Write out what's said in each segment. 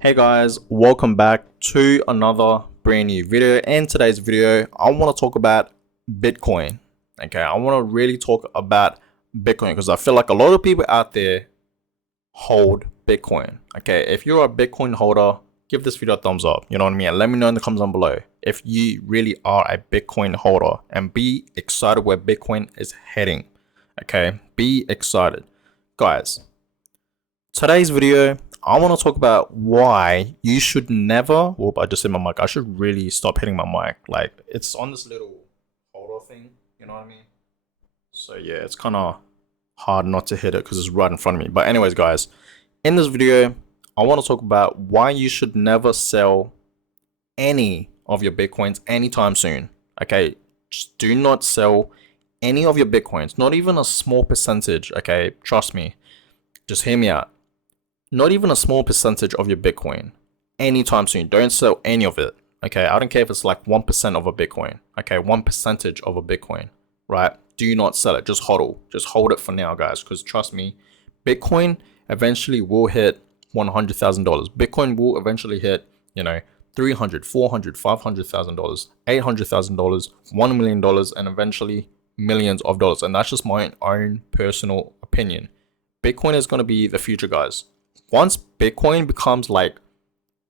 Hey guys, welcome back to another brand new video. In today's video, I want to talk about Bitcoin. Okay, I want to really talk about Bitcoin because I feel like a lot of people out there hold Bitcoin. Okay, if you're a Bitcoin holder, give this video a thumbs up. You know what I mean? And let me know in the comments down below if you really are a Bitcoin holder and be excited where Bitcoin is heading. Okay, be excited. Guys, today's video, I want to talk about why you should never. Whoop, I just hit my mic. I should really stop hitting my mic. Like, it's on this little holder thing. You know what I mean? So, yeah, it's kind of hard not to hit it because it's right in front of me. But, anyways, guys, in this video, I want to talk about why you should never sell any of your Bitcoins anytime soon. Okay? Just do not sell any of your Bitcoins, not even a small percentage. Okay? Trust me. Just hear me out. Not even a small percentage of your Bitcoin anytime soon. Don't sell any of it. Okay, I don't care if it's like 1% of a Bitcoin. Okay, 1% of a Bitcoin, right? Do not sell it. Just hodl. Just hold it for now, guys. Because trust me, Bitcoin eventually will hit $100,000. Bitcoin will eventually hit, $300,000, $400,000, $500,000, $800,000, $1 million, and eventually millions of dollars. And that's just my own personal opinion. Bitcoin is going to be the future, guys. Once Bitcoin becomes like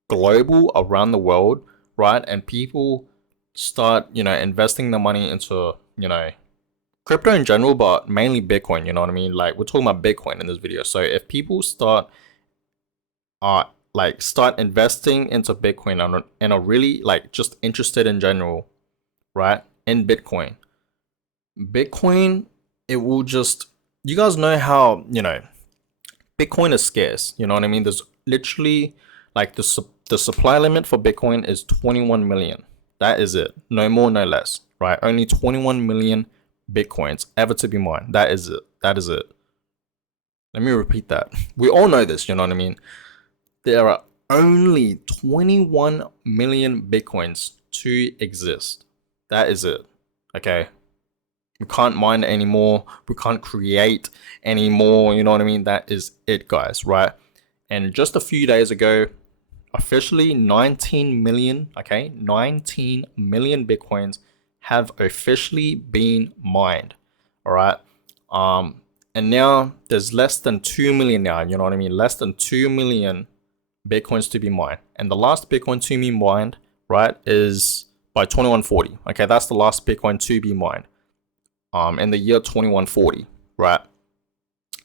global around the world, right, and people start, investing their money into, crypto in general, but mainly Bitcoin, you know what I mean? Like, we're talking about Bitcoin in this video. So if people start investing into Bitcoin and are really like just interested in general, right, in Bitcoin, it will just, you guys know how, Bitcoin is scarce. You know what I mean? There's literally like the supply limit for Bitcoin is 21 million. That is it. No more, no less. Right? Only 21 million Bitcoins ever to be mined. That is it. That is it. Let me repeat that. We all know this. You know what I mean? There are only 21 million Bitcoins to exist. That is it. Okay. We can't mine anymore. We can't create anymore. You know what I mean? That is it, guys, right? And just a few days ago, officially 19 million, 19 million Bitcoins have officially been mined. All right. And now there's less than 2 million now. You know what I mean? Less than 2 million Bitcoins to be mined. And the last Bitcoin to be mined, right, is by 2140. Okay, that's the last Bitcoin to be mined. In the year 2140, right?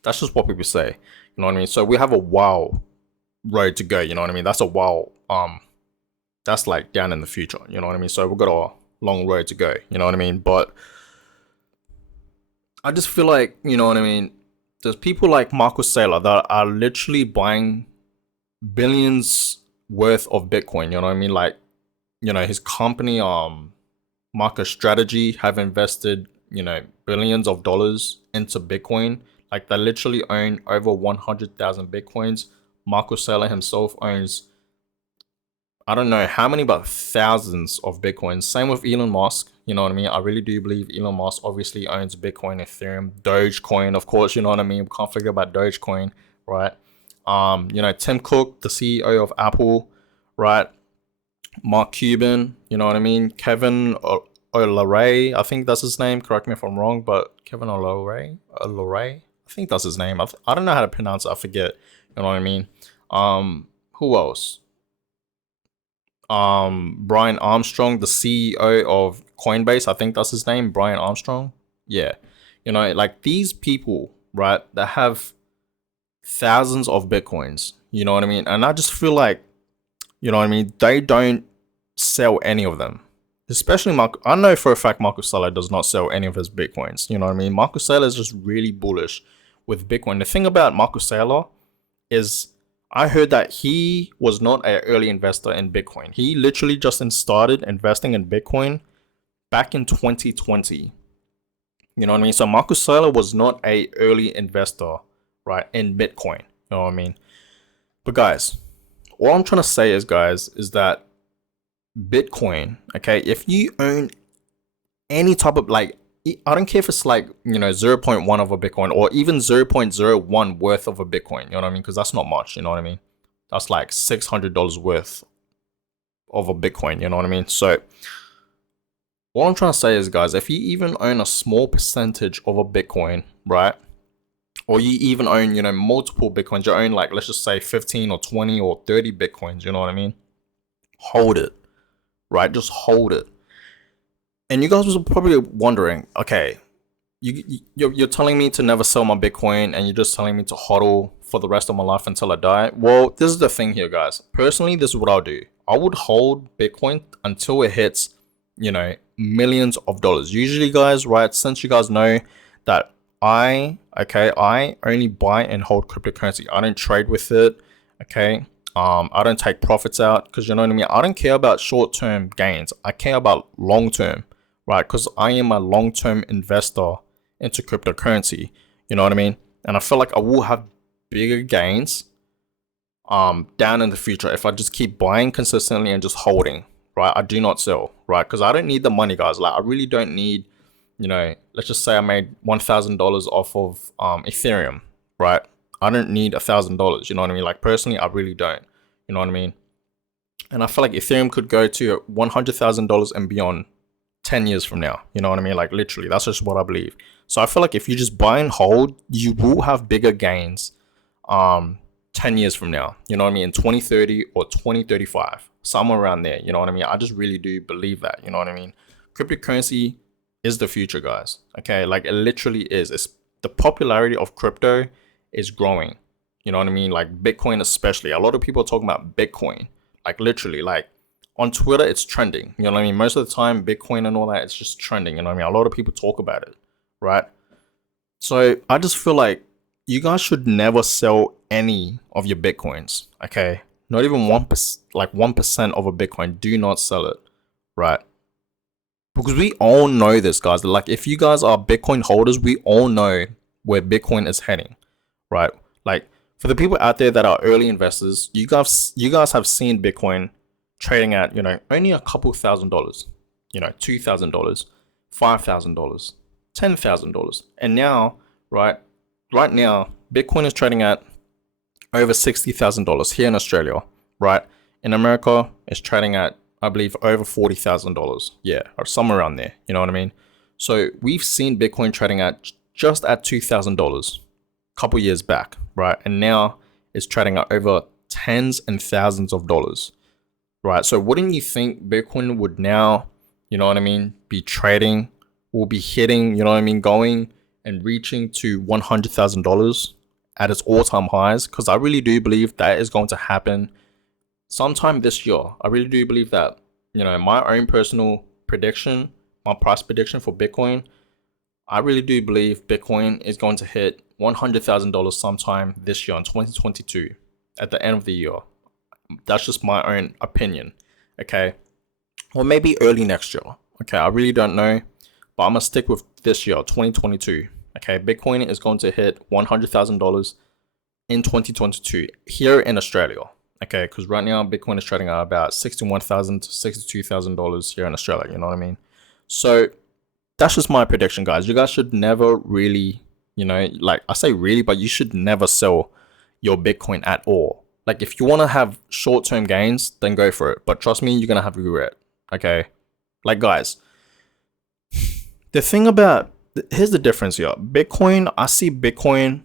That's just what people say. You know what I mean? So we have a while road to go. You know what I mean? That's a while. That's like down in the future. You know what I mean? So we've got a long road to go. You know what I mean? But I just feel like, you know what I mean? There's people like Markus Saylor that are literally buying billions worth of Bitcoin. You know what I mean? Like, his company, MicroStrategy, have invested billions of dollars into Bitcoin. Like, they literally own over 100,000 Bitcoins. Markus Saylor himself owns, I don't know how many, but thousands of Bitcoins. Same with Elon Musk. You know what I mean? I really do believe Elon Musk obviously owns Bitcoin, Ethereum, Dogecoin, of course. You know what I mean? We can't forget about Dogecoin, right? Tim Cook, the CEO of Apple, right? Mark Cuban, you know what I mean? Kevin O'Leary, I think that's his name. Correct me if I'm wrong, but Kevin O'Leary, I think that's his name. I don't know how to pronounce it. I forget. You know what I mean? Who else? Brian Armstrong, the CEO of Coinbase. I think that's his name. Brian Armstrong. Yeah. Like these people, right, that have thousands of Bitcoins. You know what I mean? And I just feel like, you know what I mean, they don't sell any of them. Especially I know for a fact Markus Saylor does not sell any of his Bitcoins. You know what I mean? Markus Saylor is just really bullish with Bitcoin. The thing about Markus Saylor is I heard that he was not an early investor in Bitcoin. He literally just started investing in Bitcoin back in 2020. You know what I mean? So Markus Saylor was not an early investor, right, in Bitcoin. You know what I mean? But guys, all I'm trying to say is, guys, is that Bitcoin, okay, if you own any type of, like, I don't care if it's like, 0.1 of a Bitcoin or even 0.01 worth of a Bitcoin, you know what I mean? Because that's not much, you know what I mean? That's like $600 worth of a Bitcoin, you know what I mean? So what I'm trying to say is, guys, if you even own a small percentage of a Bitcoin, right? Or you even own, multiple Bitcoins, you own like, let's just say 15 or 20 or 30 Bitcoins, you know what I mean? Hold it, right? Just hold it. And you guys was probably wondering, okay, you're telling me to never sell my Bitcoin and you're just telling me to hodl for the rest of my life until I die. Well, this is the thing here, guys. Personally, this is what I'll do. I would hold Bitcoin until it hits, millions of dollars. Usually, guys, right, since you guys know that I only buy and hold cryptocurrency. I don't trade with it, okay? I don't take profits out because, you know what I mean? I don't care about short-term gains. I care about long-term, right? Because I am a long-term investor into cryptocurrency, you know what I mean? And I feel like I will have bigger gains down in the future if I just keep buying consistently and just holding, right? I do not sell, right? Because I don't need the money, guys. Like, I really don't need, let's just say I made $1,000 off of Ethereum, right? I don't need $1,000, you know what I mean? Like, personally, I really don't, you know what I mean? And I feel like Ethereum could go to $100,000 and beyond 10 years from now, you know what I mean? Like, literally, that's just what I believe. So I feel like if you just buy and hold, you will have bigger gains 10 years from now, you know what I mean? In 2030 or 2035, somewhere around there, you know what I mean? I just really do believe that, you know what I mean? Cryptocurrency is the future, guys. Okay, like, it literally is. It's the popularity of crypto is growing, you know what I mean? Like, Bitcoin especially. A lot of people are talking about Bitcoin, like, literally, like, on Twitter, it's trending. You know what I mean? Most of the time, Bitcoin and all that, it's just trending. You know what I mean? A lot of people talk about it, right? So I just feel like you guys should never sell any of your Bitcoins, okay? Not even 1%, like 1% of a Bitcoin. Do not sell it, right? Because we all know this, guys. Like, if you guys are Bitcoin holders, we all know where Bitcoin is heading, right? Like, for the people out there that are early investors, you guys have seen Bitcoin trading at, only a couple $1,000s, $2,000, $5,000, $10,000. And now, right now, Bitcoin is trading at over $60,000 here in Australia, right? In America, it's trading at, I believe, over $40,000. Yeah, or somewhere around there. You know what I mean? So we've seen Bitcoin trading at just at $2,000 a couple years back, right? And now it's trading at over tens and thousands of dollars. Right, so wouldn't you think Bitcoin would now, you know what I mean, be trading, will be hitting, you know what I mean, going and reaching to $100,000 at its all-time highs? Because I really do believe that is going to happen sometime this year. I really do believe that, my own personal prediction, my price prediction for Bitcoin, I really do believe Bitcoin is going to hit $100,000 sometime this year in 2022 at the end of the year. That's just my own opinion, okay? Or maybe early next year, okay? I really don't know, but I'm gonna stick with this year, 2022, okay? Bitcoin is going to hit $100,000 in 2022 here in Australia, okay? Because right now, Bitcoin is trading at about $61,000 to $62,000 here in Australia, you know what I mean? So that's just my prediction, guys. You guys should never really, like, I say really, but you should never sell your Bitcoin at all. Like, if you want to have short-term gains, then go for it. But trust me, you're going to have regret, okay? Like, guys, the thing about, here's the difference here. Bitcoin, I see Bitcoin,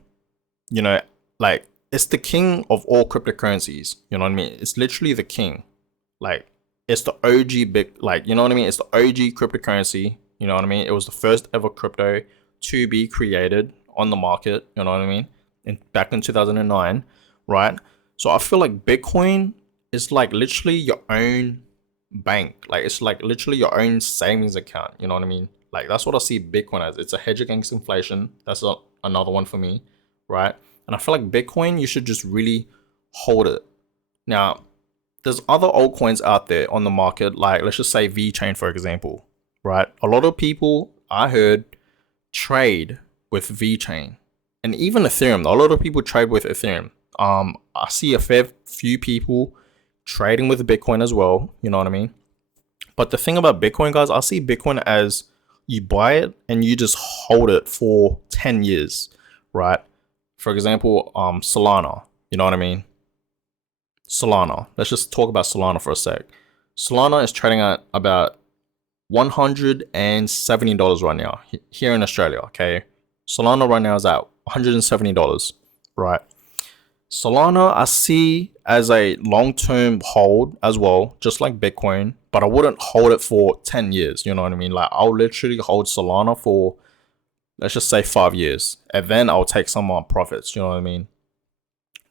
like, it's the king of all cryptocurrencies. You know what I mean? It's literally the king. Like, it's the OG you know what I mean? It's the OG cryptocurrency. You know what I mean? It was the first ever crypto to be created on the market. You know what I mean? Back in 2009, right? So I feel like Bitcoin is like literally your own bank. Like, it's like literally your own savings account. You know what I mean? Like, that's what I see Bitcoin as. It's a hedge against inflation. That's another one for me, right? And I feel like Bitcoin, you should just really hold it. Now, there's other altcoins out there on the market, like, let's just say VeChain, for example, right? A lot of people, I heard, trade with VeChain. And even Ethereum. A lot of people trade with Ethereum. I see a fair few people trading with Bitcoin as well. You know what I mean? But the thing about Bitcoin, guys, I see Bitcoin as you buy it and you just hold it for 10 years, right? For example, Solana, you know what I mean? Solana. Let's just talk about Solana for a sec. Solana is trading at about $170 right now here in Australia. Okay, Solana right now is at $170, right? Solana I see as a long-term hold as well, just like Bitcoin, but I wouldn't hold it for 10 years. You know what I mean? Like, I'll literally hold Solana for, let's just say, 5 years, and then I'll take some of my profits. You know what I mean?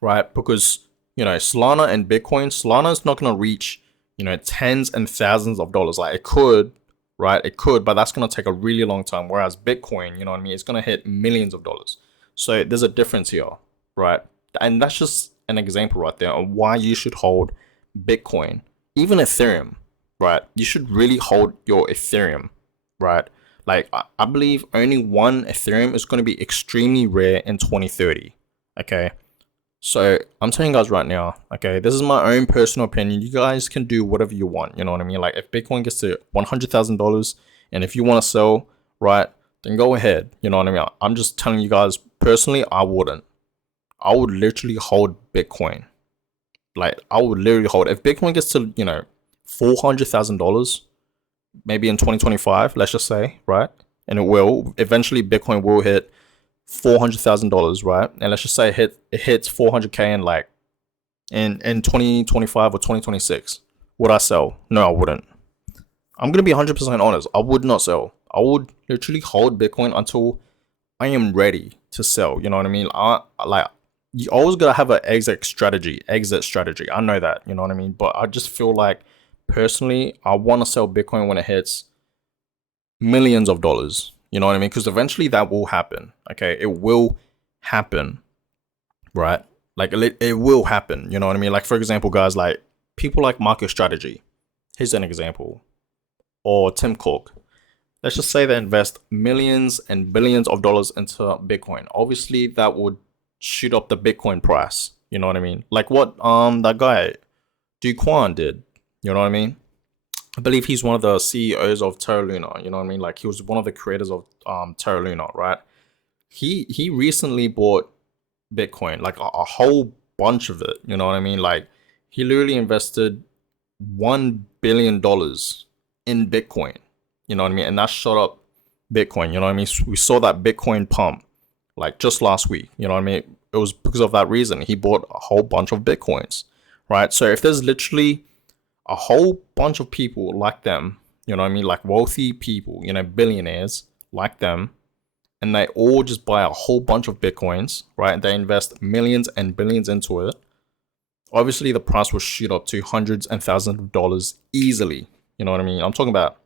Right? Because, Solana and Bitcoin, Solana is not going to reach, tens and thousands of dollars. Like, it could, right? It could, but that's going to take a really long time. Whereas Bitcoin, you know what I mean? It's going to hit millions of dollars. So there's a difference here, right? And that's just an example right there on why you should hold Bitcoin, even Ethereum, right? You should really hold your Ethereum, right? Like, I believe only one Ethereum is going to be extremely rare in 2030. Okay. So I'm telling you guys right now, okay, this is my own personal opinion. You guys can do whatever you want. You know what I mean? Like, if Bitcoin gets to $100,000 and if you want to sell, right, then go ahead. You know what I mean? I'm just telling you guys personally, I wouldn't. I would literally hold Bitcoin. Like, I would literally hold. If Bitcoin gets to, $400,000, maybe in 2025, let's just say, right? And it will. Eventually, Bitcoin will hit $400,000, right? And let's just say it hits 400K in like in 2025 or 2026. Would I sell? No, I wouldn't. I'm gonna be 100% honest. I would not sell. I would literally hold Bitcoin until I am ready to sell. You know what I mean? You always gotta have an exit strategy. I know that. You know what I mean? But I just feel like personally, I want to sell Bitcoin when it hits millions of dollars. You know what I mean? Because eventually that will happen. Okay, it will happen, right? Like, it will happen. You know what I mean? Like, for example, guys, like people like MicroStrategy. Here's an example. Or Tim Cook. Let's just say they invest millions and billions of dollars into Bitcoin. Obviously, that would shoot up the Bitcoin price. You know what I mean? Like what that guy Do Kwon did. You know what I mean? I believe he's one of the CEOs of Terra Luna. You know what I mean? Like, he was one of the creators of Terra Luna, right? He recently bought Bitcoin, like a whole bunch of it. You know what I mean? Like, he literally invested $1 billion in Bitcoin. You know what I mean? And that shot up Bitcoin. You know what I mean? We saw that Bitcoin pump like just last week. You know what I mean? It was because of that reason. He bought a whole bunch of Bitcoins, right? So if there's literally a whole bunch of people like them, you know what I mean? Like wealthy people, billionaires like them, and they all just buy a whole bunch of Bitcoins, right? And they invest millions and billions into it. Obviously, the price will shoot up to hundreds and thousands of dollars easily. You know what I mean? I'm talking about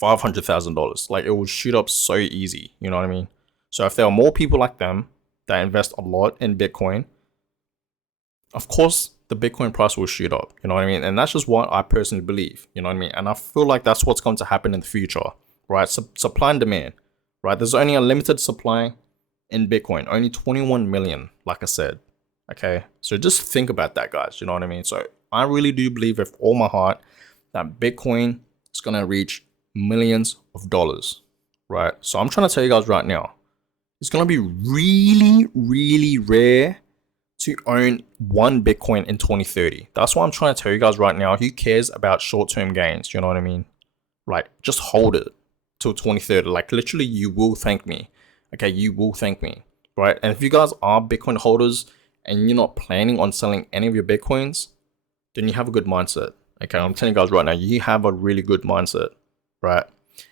$500,000. Like, it will shoot up so easy. You know what I mean? So if there are more people like them that invest a lot in Bitcoin, of course, the Bitcoin price will shoot up. You know what I mean? And that's just what I personally believe. You know what I mean? And I feel like that's what's going to happen in the future, right? Supply and demand, right? There's only a limited supply in Bitcoin, only 21 million, like I said. Okay, so just think about that, guys. You know what I mean? So I really do believe with all my heart that Bitcoin is going to reach millions of dollars, right? So I'm trying to tell you guys right now, it's going to be really, really rare to own one Bitcoin in 2030. That's why I'm trying to tell you guys right now, who cares about short-term gains? You know what I mean? Like, just hold it till 2030. Like, literally, you will thank me. Okay, you will thank me, right? And if you guys are Bitcoin holders and you're not planning on selling any of your Bitcoins, then you have a good mindset. Okay, I'm telling you guys right now, you have a really good mindset, right?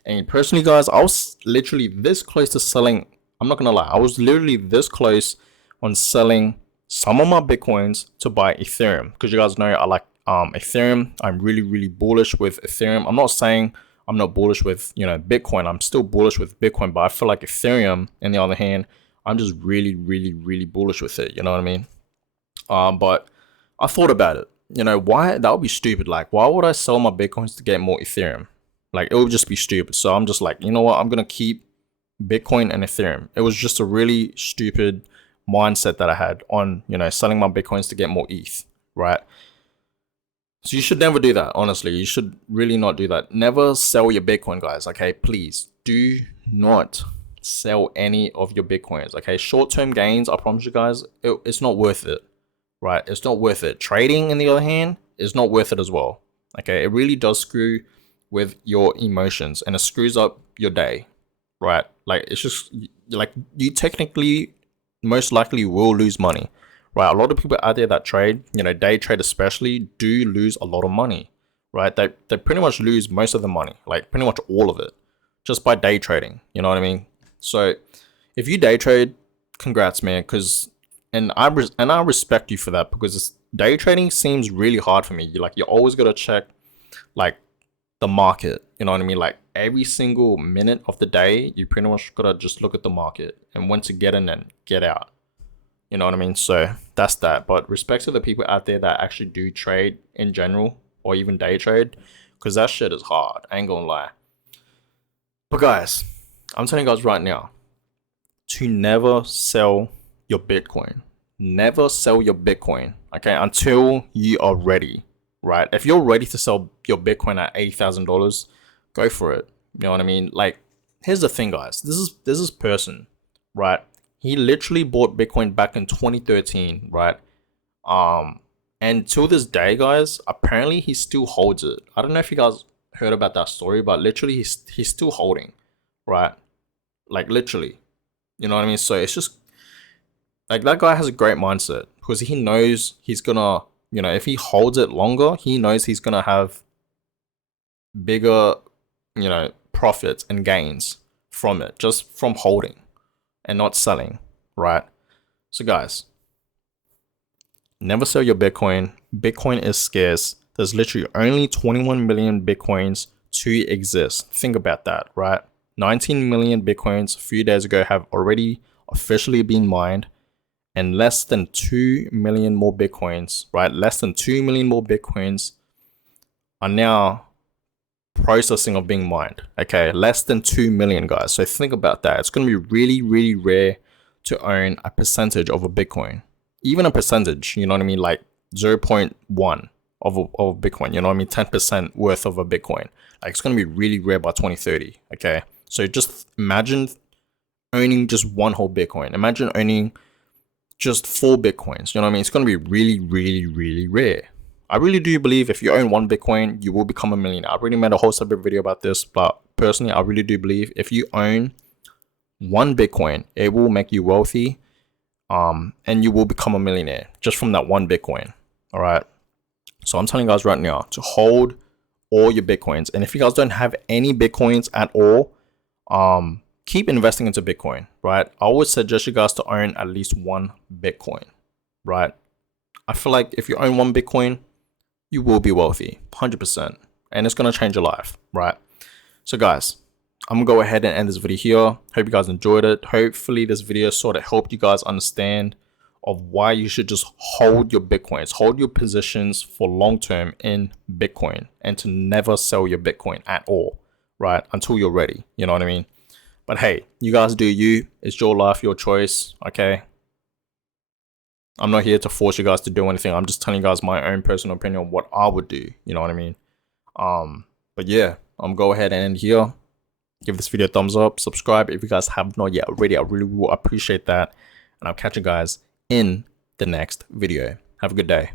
And personally, guys, I was literally this close to selling. I'm not gonna lie, I was literally this close on selling some of my Bitcoins to buy Ethereum, because you guys know I like Ethereum. I'm really, really bullish with Ethereum. I'm not saying I'm not bullish with Bitcoin. I'm still bullish with Bitcoin, but I feel like Ethereum, on the other hand, I'm just really, really, really bullish with it. You know what I mean? But I thought about it. Why? That would be stupid. Like, why would I sell my Bitcoins to get more Ethereum? Like, it would just be stupid. So I'm just like, you know what? I'm gonna keep Bitcoin and Ethereum. It was just a really stupid mindset that I had on, selling my Bitcoins to get more ETH, right? So you should never do that. Honestly, you should really not do that. Never sell your Bitcoin, guys. Okay, please do not sell any of your Bitcoins. Okay, short-term gains, I promise you guys, it's not worth it. right? It's not worth it. Trading, on the other hand, is not worth it as well. Okay, it really does screw with your emotions and it screws up your day, right? Like it's just like you technically most likely will lose money, right? A lot of people out there that trade, day trade especially, do lose a lot of money, right? They pretty much lose most of the money, like pretty much all of it, just by day trading. You know what I mean? So if you day trade, congrats, man. Because and I respect you for that because day trading seems really hard for me. You always gotta check like the market. You know what I mean? Like every single minute of the day, you pretty much gotta just look at the market and when to get in and get out. You know what I mean? So that's that. But respect to the people out there that actually do trade in general or even day trade, because that shit is hard. I ain't gonna lie. But guys, I'm telling you guys right now to never sell your Bitcoin. Never sell your Bitcoin, okay, until you are ready, right? If you're ready to sell your Bitcoin at $80,000, go for it. You know what I mean? Like, here's the thing, guys. This is person, right? He literally bought Bitcoin back in 2013, right? And till this day, guys, apparently he still holds it. I don't know if you guys heard about that story, but literally he's still holding, right? Like literally, you know what I mean? So it's just like that guy has a great mindset because he knows he's gonna, if he holds it longer, he knows he's gonna have bigger, profits and gains from it just from holding and not selling, right? So guys, never sell your Bitcoin. Bitcoin is scarce. There's literally only 21 million Bitcoins to exist. Think about that, right? 19 million Bitcoins a few days ago have already officially been mined, and less than 2 million more Bitcoins, right? Less than 2 million more Bitcoins are now processing of being mined. Okay, less than 2 million, guys. So think about that. It's going to be really, really rare to own a percentage of a Bitcoin. Even a percentage, you know what I mean? Like 0.1 of a Bitcoin, you know what I mean? 10% worth of a Bitcoin. Like it's going to be really rare by 2030. Okay, so just imagine owning just one whole Bitcoin. Imagine owning just 4 Bitcoins. You know what I mean? It's going to be really, really, really rare. I really do believe if you own 1 Bitcoin, you will become a millionaire. I already made a whole separate video about this, but personally, I really do believe if you own 1 Bitcoin, it will make you wealthy, and you will become a millionaire just from that 1 Bitcoin. All right. So I'm telling you guys right now to hold all your Bitcoins. And if you guys don't have any Bitcoins at all, keep investing into Bitcoin, right? I would suggest you guys to own at least 1 Bitcoin, right? I feel like if you own 1 Bitcoin, you will be wealthy, 100%. And it's going to change your life, right? So guys, I'm going to go ahead and end this video here. Hope you guys enjoyed it. Hopefully this video sort of helped you guys understand of why you should just hold your Bitcoins, hold your positions for long term in Bitcoin, and to never sell your Bitcoin at all, right? Until you're ready, you know what I mean? But hey, you guys do you. It's your life, your choice, okay? I'm not here to force you guys to do anything. I'm just telling you guys my own personal opinion on what I would do, you know what I mean? But yeah, I'm go ahead and end here. Give this video a thumbs up, subscribe if you guys have not yet already. I really will appreciate that. And I'll catch you guys in the next video. Have a good day.